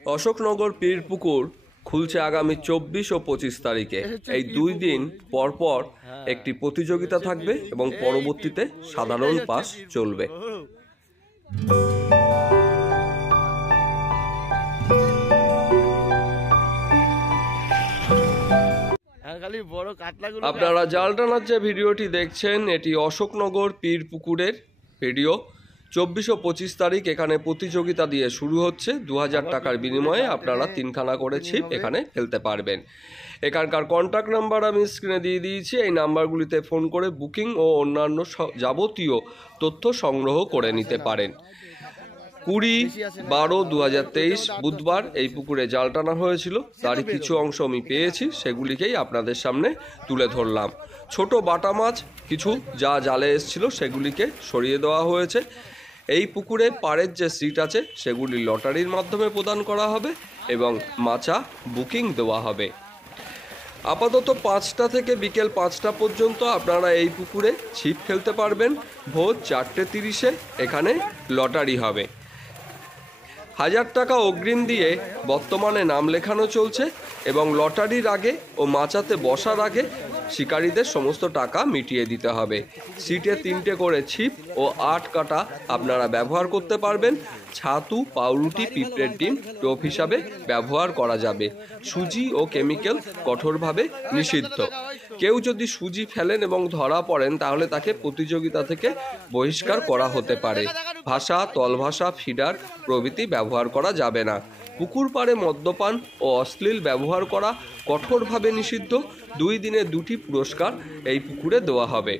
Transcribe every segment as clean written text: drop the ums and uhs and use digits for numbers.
অশোকনগর পীর পুকুর খুলছে আগামী 24 ও 25 তারিখে। এই 2 দিন পর পর একটি প্রতিযোগিতা থাকবে এবং পরবর্তীতে সাধারণ পাস চলবে। আপনারা জাল টানার যে ভিডিওটি দেখছেন এটি অশোকনগর পীর পুকুরের ভিডিও। 24 ও 25 তারিখ এখানে প্রতিযোগিতা দিয়ে শুরু হচ্ছে। 2000 টাকার বিনিময়ে আপনারা 3খানা করে ছিপ এখানে ফেলতে পারবেন। এখানকার কন্ট্যাক্ট নাম্বার আমি স্ক্রিনে দিয়ে দিয়েছি। এই নাম্বারগুলিতে ফোন করে বুকিং ও অন্যান্য যাবতীয় তথ্য সংগ্রহ করে নিতে পারেন। 20/12/2023 বুধবার এই পুকুরে জাল টানা হয়েছিল। তারই কিছু অংশ আমি পেয়েছি, সেগুলিকেই আপনাদের সামনে তুলে ধরলাম। ছোট বাটা মাছ কিছু যা জালে এসেছিল সেগুলিকে সরিয়ে দেওয়া হয়েছে। এই পুকুরে পাড়ের যে সিট আছে সেগুলি লটারির মাধ্যমে প্রদান করা হবে এবং মাচা বুকিং দেওয়া হবে। আপাতত 5টা থেকে বিকেল 5টা পর্যন্ত আপনারা এই পুকুরে ছিপ ফেলতে পারবেন। ভোর 4:30-এ এখানে লটারি হবে। 1000 টাকা অগ্রিম দিয়ে বর্তমানে নাম লেখানো চলছে এবং লটারির আগে ও মাচাতে বসার আগে শিকারীদের সমস্ত টাকা মিটিয়ে দিতে হবে। সিটে 3টে করে ছিপ ও 8 কাটা আপনারা ব্যবহার করতে পারবেন। ছাতু, পাউরুটি, পিঁপড়ের ডিম টোপ হিসাবে ব্যবহার করা যাবে। সুজি ও কেমিক্যাল কঠোরভাবে নিষিদ্ধ। কেউ যদি সুজি ফেলেন এবং ধরা পড়েন তাহলে তাকে প্রতিযোগিতা থেকে বহিষ্কার করা হতে পারে। ভাষা, তলভাষা, ফিডার প্রভৃতি ব্যবহার করা যাবে না। পুকুর পাড়ে মদ্যপান ও অশ্লীল ব্যবহার করা কঠোরভাবে নিষিদ্ধ। 2 দিনে 2টি পুরস্কার এই পুকুরে দেওয়া হবে।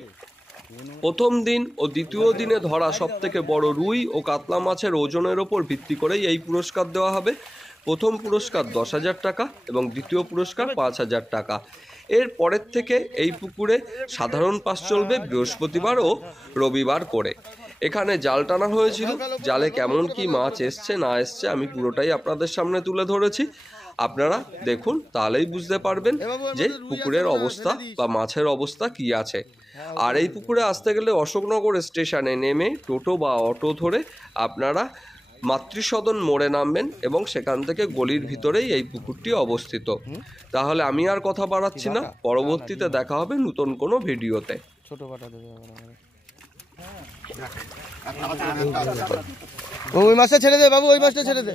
প্রথম দিন ও দ্বিতীয় দিনে ধরা সবথেকে বড় রুই ও কাতলা মাছের ওজনের ওপর ভিত্তি করেই এই পুরস্কার দেওয়া হবে। প্রথম পুরস্কার 10,000 টাকা এবং দ্বিতীয় পুরস্কার 5,000 টাকা। এর পরের থেকে এই পুকুরে সাধারণ পাস চলবে বৃহস্পতিবার ও রবিবার করে। এখানে জাল টানা হয়েছিল। জালে কেমন কি মাছ এসছে না এসছে আমি পুরোটাই আপনাদের সামনে তুলে ধরেছি। আপনারা দেখুন, তাহলেই বুঝতে পারবেন যে পুকুরের অবস্থা বা মাছের অবস্থা কি আছে। আর এই পুকুরে আসতে গেলে অশোকনগর স্টেশনে নেমে টোটো বা অটো ধরে আপনারা মাতৃসদন মোড়ে নামবেন এবং সেখান থেকে গলির ভিতরেই এই পুকুরটি অবস্থিত। তাহলে আমি আর কথা বাড়াচ্ছি না, পরবর্তীতে দেখা হবে নতুন কোনো ভিডিওতে। ওই মাছটা ছেড়ে দে বাবু, ওই মাছটা ছেড়ে দে।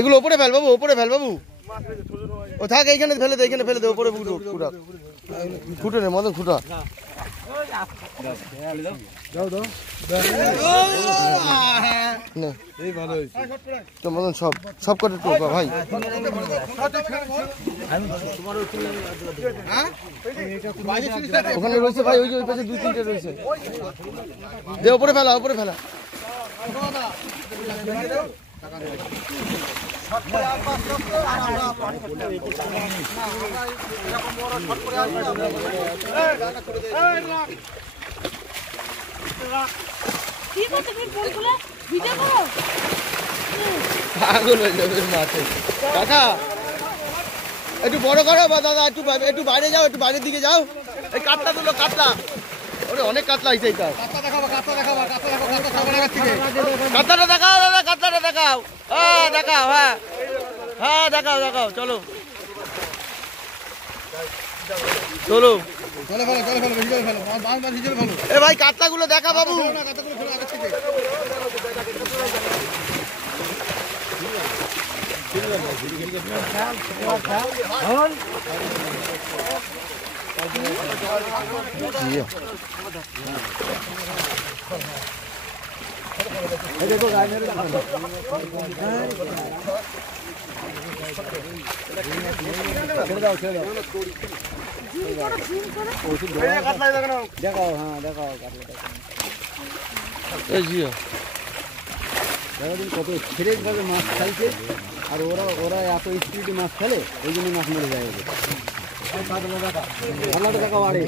এগুলো ওপরে ফেল বাবু, ওপরে ফেল বাবু। ও থাক, এইখানে ফেলে দে, এইখানে ফেলে দে, ওপরে ফুটা ফুটে নে মদন ফুটা। মদন সব করে টোকা ভাই। ওখানে রয়েছে ভাই, ওই যে ওই পাশে 2-3টে রয়েছে। দে ওপরে ফেলা, ওপরে ফেলা। কাকা একটু বড় করো বা দাদা, একটু বাইরে যাও, একটু বাইরের দিকে যাও। এই কাতলা তুলো, কাতলা। ওরে অনেক কাতলা আইছে। কাতলাটা দেখাও দাদা, কাতলাটা দেখাও। হ্যাঁ দেখাও, হ্যাঁ দেখাও। চলো এ ভাই কাতলাগুলো দেখা বাবু। দেখো গায়ে মেরে দেখাও। হ্যাঁ দেখাও কত ফ্রেশ ভাবে মাছ খাইছে। আর ওরা এত স্পিডে মাছ খেলে, ওই জন্য মাছ মরে যায়। দেখাও আরে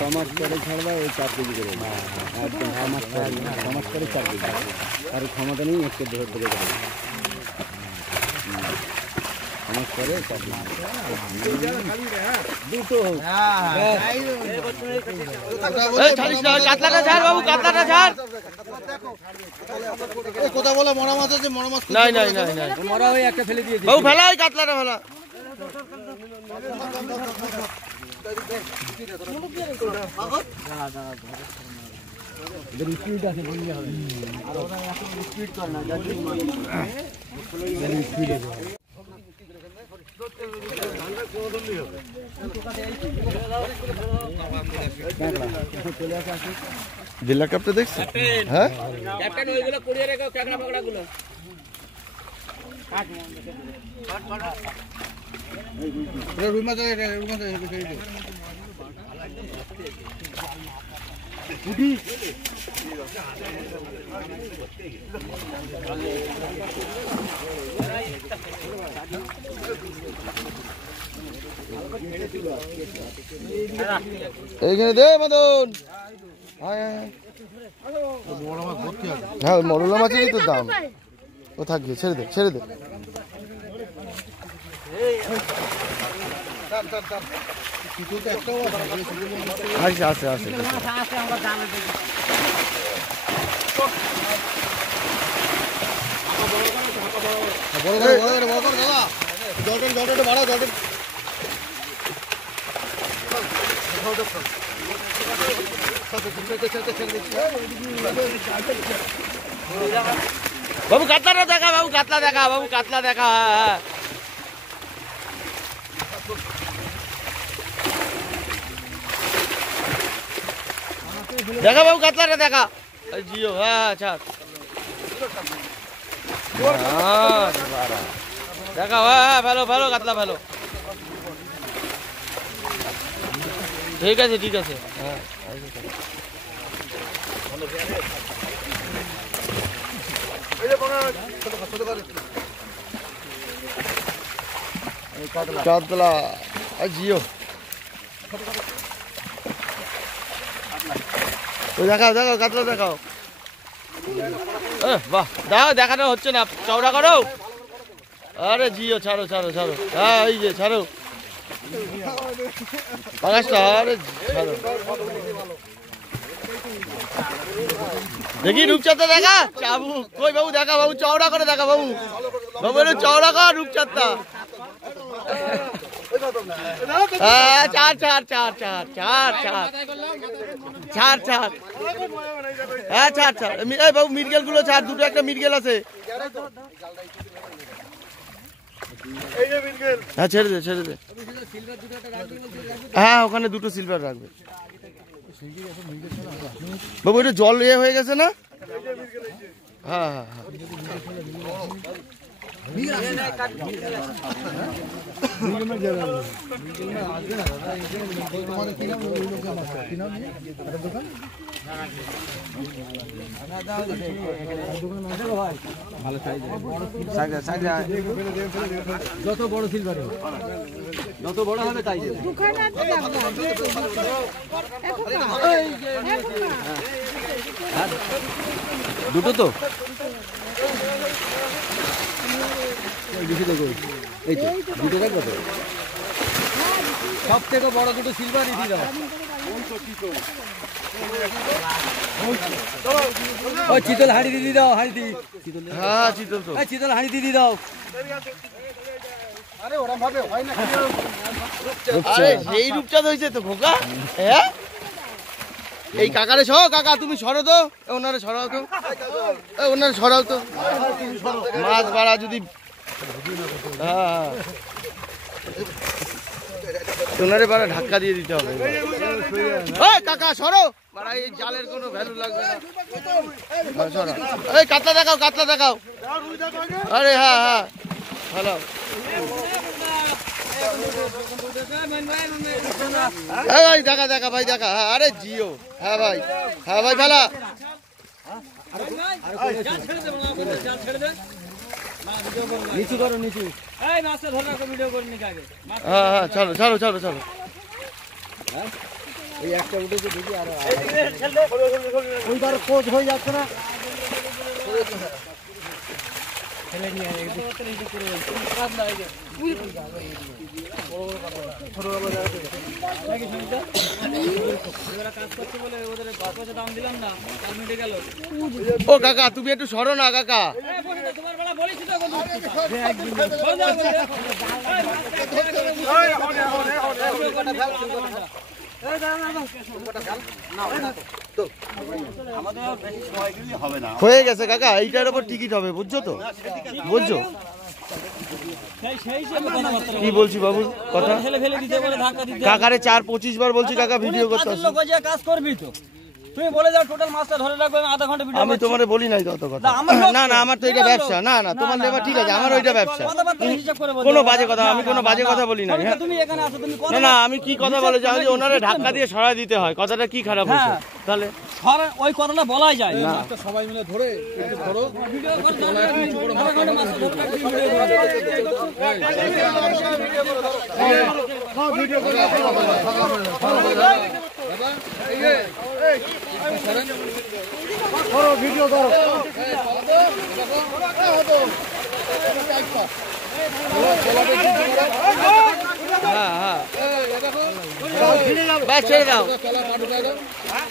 সমাজ করে ছাড়বা ওই 4 কেজি করে। সমাজ করে 4 কেজি। আর ক্ষমতা নেই 1 কেজি ধরে কাতলাটা ছাড় বাবু, কাতলাটা ছাড়। কোথা বলে মরা মাছ আছে, মরা মাছ নাই নাই নাই নাই, মরা হয়ে একটা ফেলে দিয়েছি বাবু, ফেলা ওই কাতলাটা ফেলা। জেলা কাপটা দেখছো? হ্যাঁ ক্যাপ্টেন, ওইগুলো কুড়িয়ে রেখো, কাঁকড়া পাকড়া গুলো। রুই মাছ, রুই মাছ পুটি। এইখানে দে মদন। হ্যাঁ মরলা মাছেরই তো দাম, ও থাকবে, ছেড়ে দে ছেড়ে দে। আসে আসে আসে, জলটা বাড়াও, জলটা বাবু কাতলাটা দেখা, বাবু কাতলা দেখা, বাবু কাতলা দেখা। দেখা বাবু কাতলাটা দেখা, জিও। হ্যাঁ ছাড় দেখা, হ্যাঁ ভালো ভালো কাতলা ভালো। ঠিক আছে ঠিক আছে, হ্যাঁ কাতলা জিও। দেখাও দেখাও কাতলা দেখাও। বাহ দাও, দেখানো হচ্ছে না, চওড়া করো। আরে জিও, ছাড়ো ছাড়ো ছাড়ো, হ্যাঁ এই যে ছাড়ো পাঁচটা। আরে ছাড়ো, দেখি রূপচাঁদটা দেখা। চাবু কই বাবু, দেখা বাবু, চওড়া করে দেখা বাবু, বাবু একটু চওড়া কর রূপচাঁদটা। চার চার চার চার চার চার চার চার, হ্যাঁ চার চার। এই বাবু মিরগেল গুলো ছাড়, দুটো একটা মিরগেল আছে। হ্যাঁ ছেড়ে দে ছেড়ে দে, হ্যাঁ ওখানে দুটো সিলভার রাখবে বাবু। এটা জল হয়ে গেছে না? হ্যাঁ হ্যাঁ হ্যাঁ, যত বড় সিলভার যত বড় হবে তাই দুটো তো এই তো দুটো রাখবো তো, সব থেকে বড় দুটো সিলভারই দিয়ে দাও। ওই চিতল হাঁড়ি দিয়ে দাও, হাঁড়ি দি। হ্যাঁ চিতল তো, চিতল হাঁড়ি দিয়ে দাও। আরে ওরকম ভাবে হয় না, আরে সেই রূপচাঁদ হয়েছে তো খোকা। হ্যাঁ এই কাকারে সহ, কাকা তুমি সরো তো, ওনারে সরাও তো, ওনারে সরাও তো, মাছ বাড়া যদি। হ্যাঁ ওনারে বাড়া ধাক্কা দিয়ে দিতে হবে। কাকা সরো, বাড়া এই জালের কোনো ভ্যালু লাগবে না। সরো, এই কাতলা দেখাও, কাতলা দেখাও। আরে হ্যাঁ হ্যাঁ ভালো, ভাই দেখা দেখা ভাই দেখা। হ্যাঁ আরে জিও, হ্যাঁ ভাই, হ্যাঁ ভাই ভালো। নিচু করো নিচু, হ্যাঁ হ্যাঁ ছাড়ো ছাড়ো ছাড়ো ছাড়ো। এই একটা উঠেছে দেখি, আর ওইবার কোচ হয়ে যাচ্ছে না। ও কাকা তুমি একটু সরো না কাকা। হয়ে গেছে কাকা, এইটার উপর টিকিট হবে, বুঝছো তো? বুঝছো কি বলছি বাবু কথা? কাকারে 4-25 বার বলছি কাকা ভিডিও করতে আসো। কাজ করবি তো, তুমি বলে যাও টোটাল মাছটা ধরে রাখবে, আমি আধা ঘন্টা ভিডিও। আমি তোমারে বলি নাই তত কথা। না না আমার তো এটা ব্যবসা। না না তোমার নেবা ঠিক আছে, আমার ওইটা ব্যবসা। কোনো বাজে কথা, আমি কোনো বাজে কথা বলি না। তুমি এখানে আসো, তুমি না না আমি কি কথা বলে যাও যে ওনারে ধাক্কা দিয়ে সরাই দিতে হয়, কথাটা কি খারাপ হয়েছে? তাহলে ওই কথাটা বলাই যায় না। সবাই মিলে ধরে ধরো ভিডিও করে আধা ঘন্টা মাছ ধরে রাখবি, ভিডিও করে ভিডিও করো। হ্যাঁ হ্যাঁ ব্যাস ছেড়ে দাও।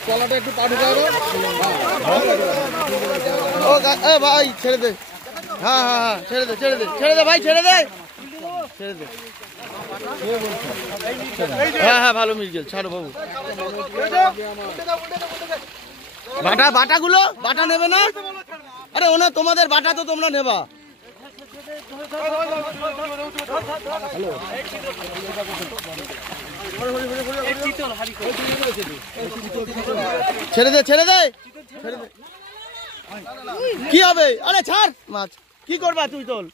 তলাটা একটু পা ঢুকায় দাও। ও ভাই ছেড়ে দে। হ্যাঁ হ্যাঁ হ্যাঁ ছেড়ে দে ছেড়ে দে ছেড়ে দে ভাই ছেড়ে দে ছেড়ে দে। হ্যাঁ হ্যাঁ ভালো মির্গেল, ছাড়ো বাবু। বাটাগুলো বাটা নেবে না? আরে ওনা তোমাদের বাটা তো তোমরা নেবা। ছেড়ে দে ছেড়ে দে ছেড়ে দে। কি হবে? আরে ছাড় মাছ, কি করবা তুই? তোল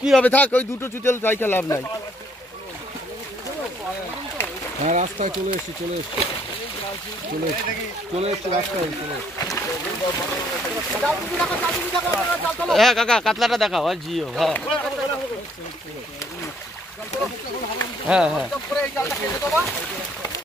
কি হবে? থাক, ওই দুটো চুতেল চাইতে লাভ নাই। হ্যাঁ রাস্তায় চলে এসছি রাস্তায় চলে এসছি। হ্যাঁ কাকা কাতলাটা দেখাও। আর জিও হ্যাঁ হ্যাঁ হ্যাঁ